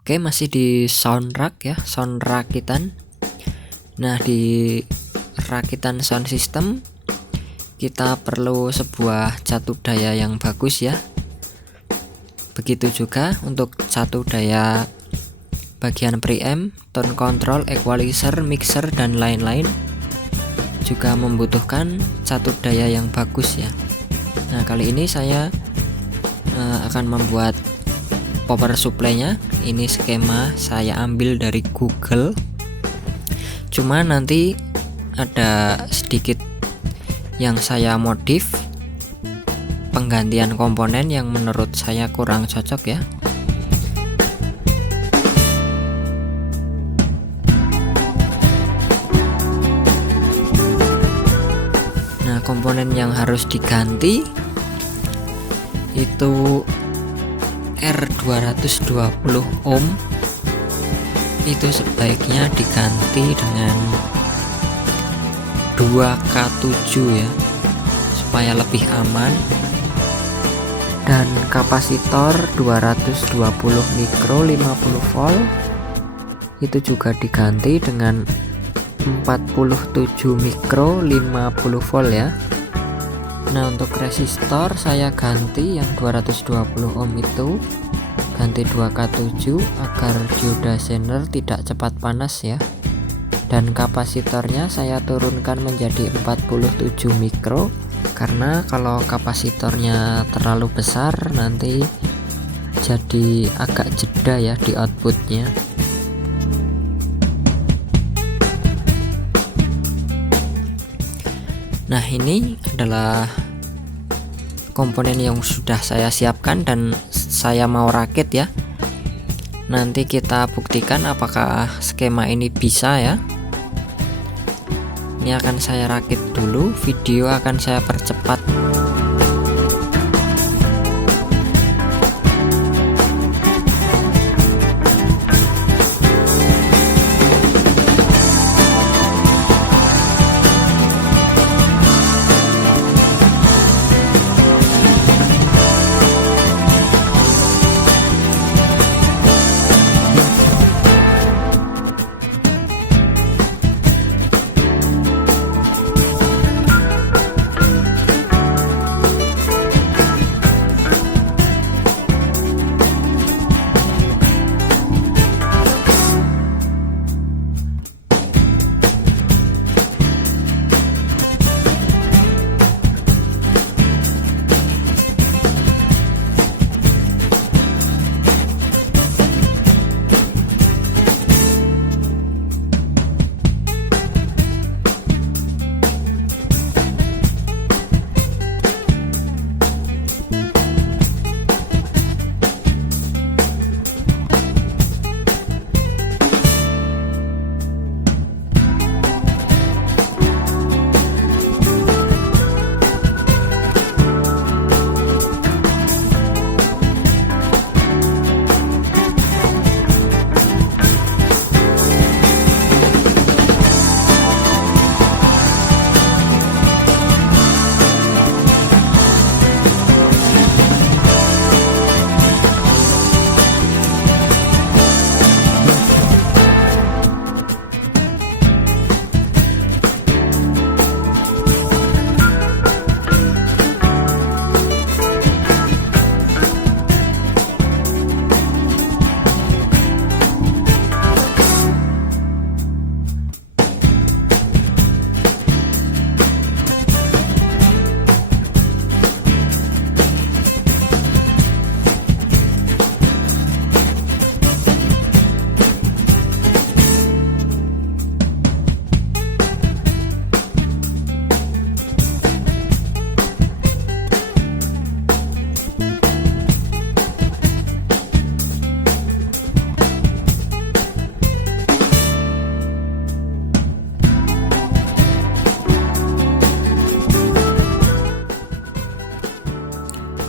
Oke, masih di sound rack ya, sound rakitan. Nah, di rakitan sound system kita perlu sebuah catu daya yang bagus ya. Begitu juga untuk catu daya bagian preamp, tone control, equalizer, mixer dan lain-lain juga membutuhkan catu daya yang bagus ya. Nah, kali ini saya akan membuat power supply-nya. Ini skema saya ambil dari Google. Cuma nanti ada sedikit yang saya modif, penggantian komponen yang menurut saya kurang cocok ya. Nah, komponen yang harus diganti itu R220 ohm, itu sebaiknya diganti dengan 2K7 ya, supaya lebih aman. Dan kapasitor 220 mikro 50 volt itu juga diganti dengan 47 mikro 50 volt ya. Nah, untuk resistor saya ganti yang 220 ohm itu ganti 2K7 agar dioda zener tidak cepat panas ya. Dan kapasitornya saya turunkan menjadi 47 mikro, karena kalau kapasitornya terlalu besar nanti jadi agak jeda ya di outputnya. Nah, ini adalah komponen yang sudah saya siapkan dan saya mau rakit ya. Nanti kita buktikan apakah skema ini bisa ya. Ini akan saya rakit dulu, video akan saya percepat.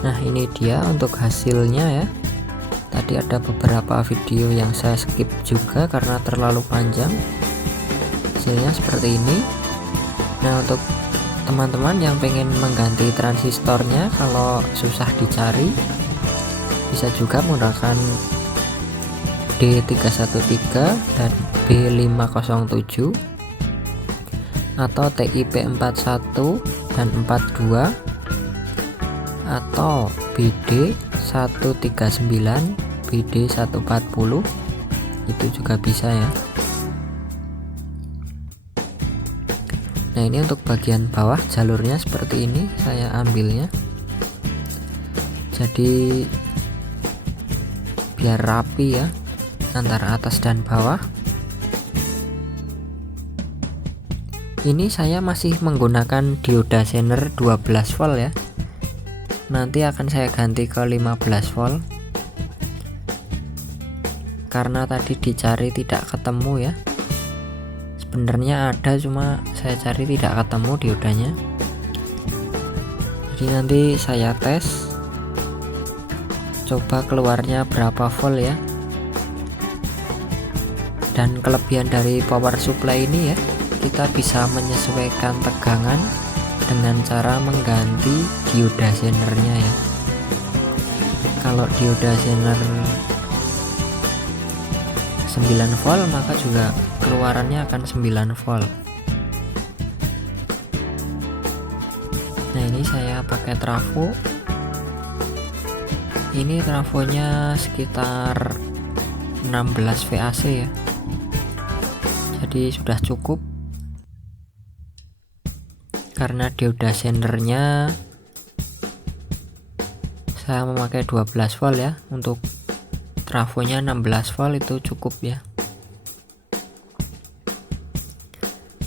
Nah, ini dia untuk hasilnya ya. Tadi ada beberapa video yang saya skip juga karena terlalu panjang. Hasilnya seperti ini. Nah, untuk teman-teman yang pengen mengganti transistornya kalau susah dicari, bisa juga menggunakan D313 dan B507, atau TIP41 dan 42, atau BD139, BD140, itu juga bisa ya. Nah, ini untuk bagian bawah jalurnya seperti ini saya ambilnya, jadi biar rapi ya antara atas dan bawah. Ini saya masih menggunakan dioda Zener 12 volt ya, nanti akan saya ganti ke 15 volt karena tadi dicari tidak ketemu ya. Sebenarnya ada, cuma saya cari tidak ketemu diodanya. Jadi nanti saya tes, coba keluarnya berapa volt ya. Dan kelebihan dari power supply ini ya, kita bisa menyesuaikan tegangan dengan cara mengganti dioda Zenernya ya. Kalau dioda Zener 9 volt, maka juga keluarannya akan 9 volt. Nah, ini saya pakai trafo. Ini trafonya sekitar 16 VAC ya, jadi sudah cukup karena dioda Zenernya saya memakai 12 volt ya. Untuk trafonya 16 volt itu cukup ya.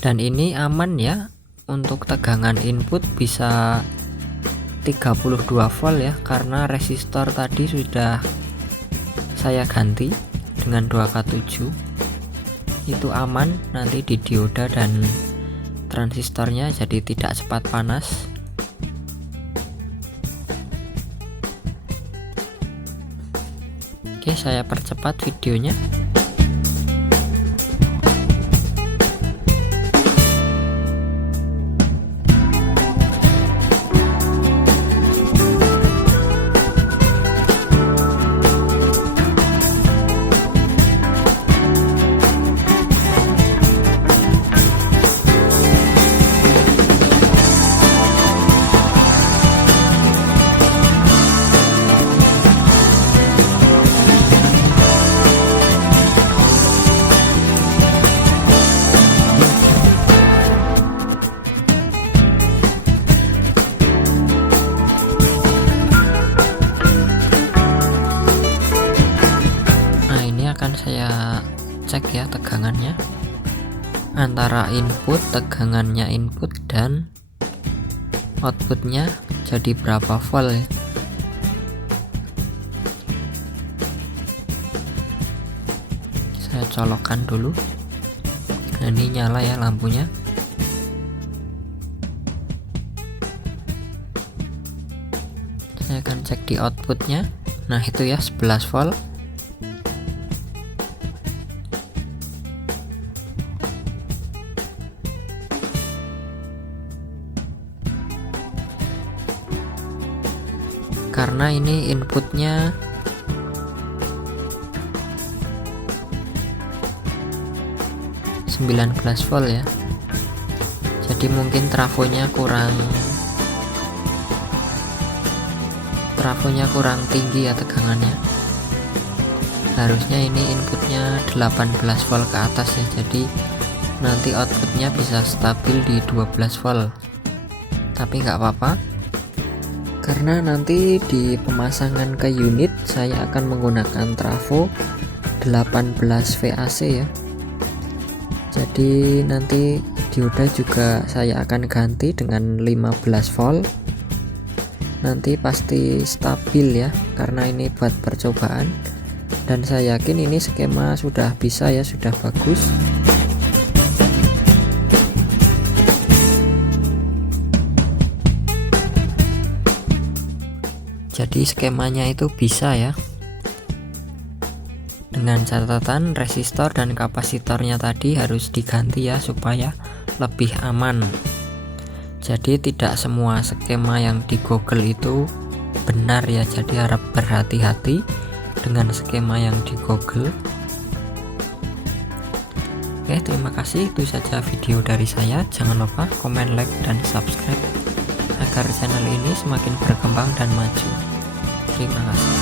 Dan ini aman ya, untuk tegangan input bisa 32 volt ya, karena resistor tadi sudah saya ganti dengan 2K7. Itu aman nanti di dioda dan transistornya, jadi tidak cepat panas. Oke, saya percepat videonya. Saya cek ya tegangannya, antara input, tegangannya input dan outputnya jadi berapa volt ya. Saya colokkan dulu. Nah, ini nyala ya lampunya. Saya akan cek di outputnya. Nah, itu ya 11 volt. Karena ini inputnya -19 volt ya, jadi mungkin trafonya kurang tinggi ya tegangannya. Harusnya ini inputnya 18 volt ke atas ya, jadi nanti outputnya bisa stabil di 12 volt. Tapi nggak apa-apa, karena nanti di pemasangan ke unit saya akan menggunakan trafo 18 VAC ya. Jadi nanti dioda juga saya akan ganti dengan 15 volt. Nanti pasti stabil ya, karena ini buat percobaan. Dan saya yakin ini skema sudah bisa ya, sudah bagus. Jadi skemanya itu bisa ya, dengan catatan resistor dan kapasitornya tadi harus diganti ya, supaya lebih aman. Jadi tidak semua skema yang di Google itu benar ya, jadi harap berhati-hati dengan skema yang di Google. Oke, terima kasih. Itu saja video dari saya. Jangan lupa komen, like, dan subscribe agar channel ini semakin berkembang dan maju. Terima kasih.